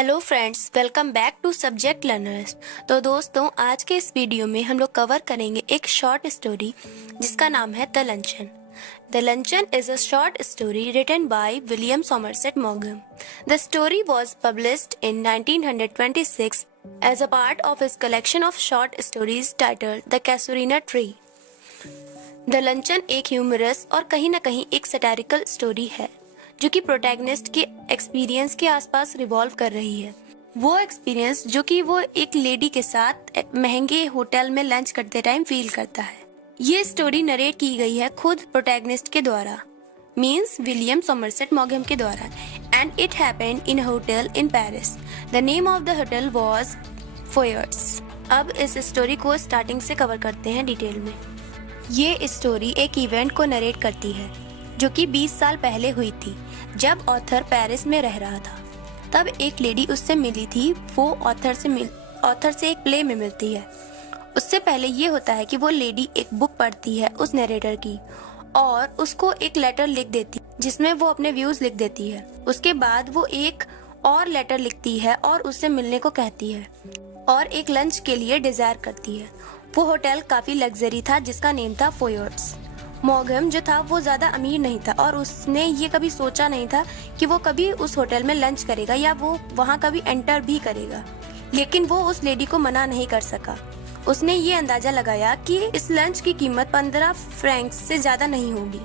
Hello friends, welcome back to subject learners. तो दोस्तों, आज के इस वीडियो में हम लोग कवर करेंगे एक शॉर्ट स्टोरी जिसका नाम है the luncheon. The luncheon is a short story written by William Somerset मॉगम। The story was published in 1926 as a part of his collection of short stories titled The Casuarina Tree। The luncheon एक humerus और कहीं न कहीं एक सैटारिकल story है जो कि प्रोटैगनिस्ट के एक्सपीरियंस के आसपास रिवॉल्व कर रही है। वो एक्सपीरियंस जो कि वो एक लेडी के साथ महंगे होटल में लंच करते टाइम फील करता है। ये स्टोरी नरेट की गई है खुद प्रोटैगनिस्ट के द्वारा, मींस विलियम सॉमरसेट मॉगम के द्वारा, and it happened in a hotel in Paris. The name of the hotel was Foyot's. अब इस स्टोरी को स्टार्टिंग से कवर करते हैं डिटेल में। ये स्टोरी एक इवेंट को नरेट करती है जो कि 20 साल पहले हुई थी, जब ऑथर पेरिस में रह रहा था। तब एक लेडी उससे मिली थी। वो ऑथर से एक प्ले में मिलती है। उससे पहले ये होता है कि वो लेडी एक बुक पढ़ती है उस नरेटर की और उसको एक लेटर लिख देती जिसमें वो अपने व्यूज लिख देती है। उसके बाद वो एक और लेटर लिखती है और उससे मिलने को कहती है और एक लंच के लिए डिजायर करती है। वो होटल काफी लग्जरी था जिसका नेम था फोयर्स। मॉगम जो था वो ज्यादा अमीर नहीं था और उसने ये कभी सोचा नहीं था कि वो कभी उस होटल में लंच करेगा या वो वहाँ कभी एंटर भी करेगा, लेकिन वो उस लेडी को मना नहीं कर सका। उसने ये अंदाजा लगाया कि इस लंच की कीमत 15 फ्रैंक्स से ज्यादा नहीं होगी,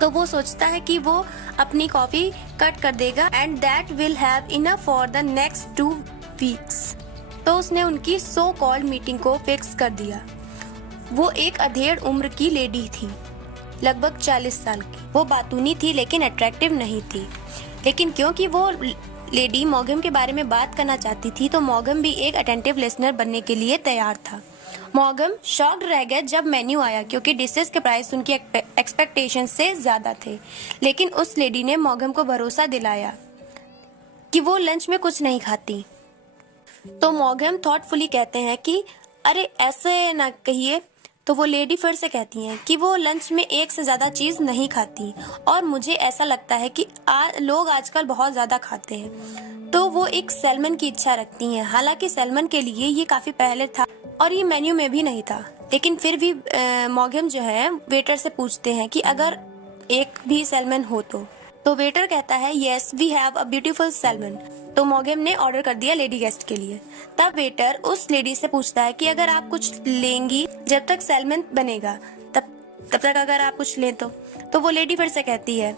तो वो सोचता है कि वो अपनी कॉफी कट कर देगा and that will have enough for the next 2 weeks. तो उसने उनकी सो कॉल्ड मीटिंग को फिक्स कर दिया। वो एक अधेड़ उम्र की लेडी थी, लगभग 40 साल की। वो बातूनी थी लेकिन अट्रैक्टिव नहीं थी, लेकिन क्योंकि वो लेडी मॉगम के बारे में बात करना चाहती थी तो मॉगम भी एक अटेंटिव लिसनर बनने के लिए तैयार था। मॉगम शॉक्ड रह गया जब मेन्यू आया, क्योंकि डिशेस के प्राइस उनकी एक्सपेक्टेशन से ज्यादा थे। लेकिन उस लेडी ने मॉगम को भरोसा दिलाया कि वो लंच में कुछ नहीं खाती। तो मॉगम थॉटफुली कहते हैं कि अरे ऐसे ना कहिए। तो वो लेडी फिर से कहती हैं कि वो लंच में एक से ज्यादा चीज नहीं खाती और मुझे ऐसा लगता है कि लोग आजकल बहुत ज्यादा खाते हैं। तो वो एक सैल्मन की इच्छा रखती हैं। हालांकि सैल्मन के लिए ये काफी पहले था और ये मेन्यू में भी नहीं था, लेकिन फिर भी मॉगम जो है वेटर से पूछते हैं कि अगर एक भी सैल्मन हो तो वेटर कहता है yes we have a beautiful salmon. तो मॉगम ने ऑर्डर कर दिया लेडी गेस्ट के लिए। तब वेटर उस लेडी से पूछता है कि अगर आप कुछ लेंगी जब तक सैल्मन बनेगा तब तक अगर आप कुछ लें तो वो लेडी फिर से कहती है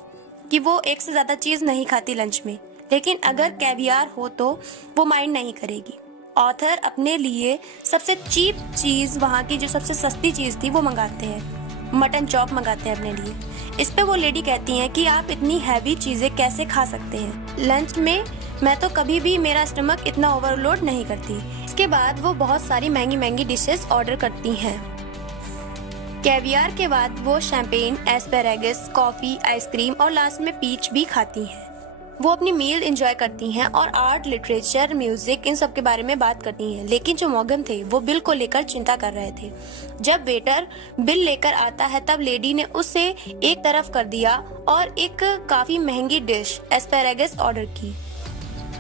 कि वो एक से ज्यादा चीज नहीं खाती लंच में, लेकिन अगर कैवियार हो तो वो माइंड नहीं करेगी। ऑथर अपने लिए सबसे चीप चीज, वहाँ की जो सबसे सस्ती चीज थी वो मंगाते हैं, मटन चॉप मंगाते हैं अपने लिए। इस पे वो लेडी कहती हैं कि आप इतनी हैवी चीजें कैसे खा सकते हैं लंच में, मैं तो कभी भी मेरा स्टमक इतना ओवरलोड नहीं करती। इसके बाद वो बहुत सारी महंगी महंगी डिशेस ऑर्डर करती हैं। कैवियार के बाद वो शैंपेन, एस्पेरेगस, कॉफी, आइसक्रीम और लास्ट में पीच भी खाती हैं। वो अपनी मील एंजॉय करती हैं और आर्ट, लिटरेचर, म्यूजिक, इन सब के बारे में बात करती हैं। लेकिन जो मॉगम थे वो बिल को लेकर चिंता कर रहे थे। जब वेटर बिल लेकर आता है तब लेडी ने उसे एक तरफ कर दिया और एक काफी महंगी डिश एस्पेरेगस ऑर्डर की।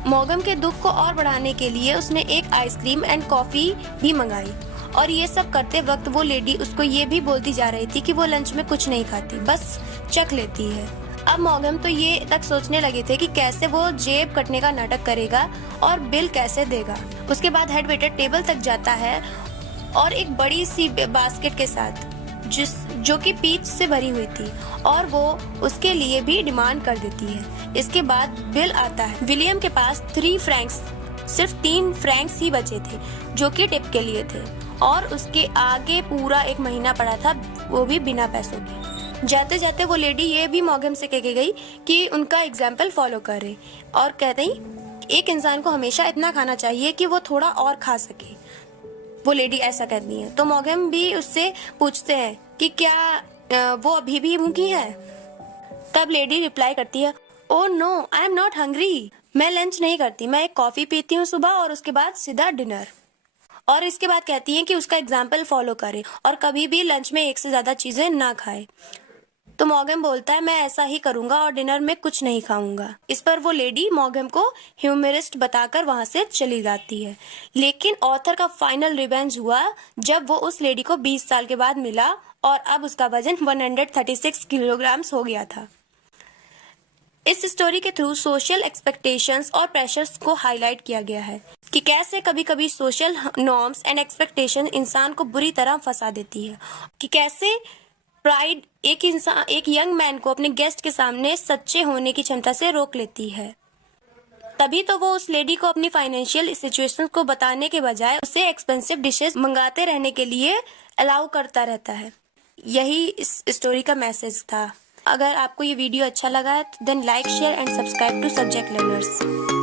मॉगम के दुख को और बढ़ाने के लिए उसने एक आइसक्रीम एंड कॉफी भी मंगाई और ये सब करते वक्त वो लेडी उसको ये भी बोलती जा रही थी कि वो लंच में कुछ नहीं खाती, बस चख लेती है। अब मॉगम तो ये तक सोचने लगे थे कि कैसे वो जेब कटने का नाटक करेगा और बिल कैसे देगा। उसके बाद हेड वेटर टेबल तक जाता है और एक बड़ी सी बास्केट के साथ जो कि पीच से भरी हुई थी और वो उसके लिए भी डिमांड कर देती है। इसके बाद बिल आता है। विलियम के पास 3 फ्रैंक्स, सिर्फ 3 फ्रैंक्स ही बचे थे जो कि टिप के लिए थे और उसके आगे पूरा 1 महीना पड़ा था, वो भी बिना पैसों के। जाते जाते वो लेडी ये भी मॉगम से कह के गई कि उनका एग्जाम्पल फॉलो करे और कहते ही एक इंसान को हमेशा इतना खाना चाहिए कि वो थोड़ा और खा सके। वो लेडी ऐसा कहती है। तो मॉगम भी उससे पूछते हैं कि क्या वो अभी भी भूखी है। तब लेडी रिप्लाई करती है, oh no, I am not hungry. मैं लंच नहीं करती, मैं एक कॉफी पीती हूँ सुबह और उसके बाद सीधा डिनर। और इसके बाद कहती है कि उसका एग्जाम्पल फॉलो करे और कभी भी लंच में एक से ज्यादा चीजें ना खाए। तो मॉर्गन बोलता है मैं ऐसा ही करूंगा और डिनर में कुछ नहीं खाऊंगा। इस पर वो लेडी मॉर्गन को ह्यूमरिस्ट बताकर वहां से चली जाती है। लेकिन ऑथर का फाइनल रिवेंज हुआ जब वो उस लेडी को 20 साल के बाद मिला और अब उसका वजन 136 किलोग्राम हो गया था। इस स्टोरी के थ्रू सोशल एक्सपेक्टेशंस और प्रेशर्स को हाईलाइट किया गया है कि कैसे कभी कभी सोशल नॉर्म्स एंड एक्सपेक्टेशन इंसान को बुरी तरह फंसा देती है, कि कैसे प्राइड एक यंग मैन को अपने गेस्ट के सामने सच्चे होने की क्षमता से रोक लेती है। तभी तो वो उस लेडी को अपनी फाइनेंशियल सिचुएशन को बताने के बजाय उसे एक्सपेंसिव डिशेस मंगाते रहने के लिए अलाउ करता रहता है। यही इस स्टोरी का मैसेज था। अगर आपको ये वीडियो अच्छा लगा है तो then like, share and subscribe to subject learners.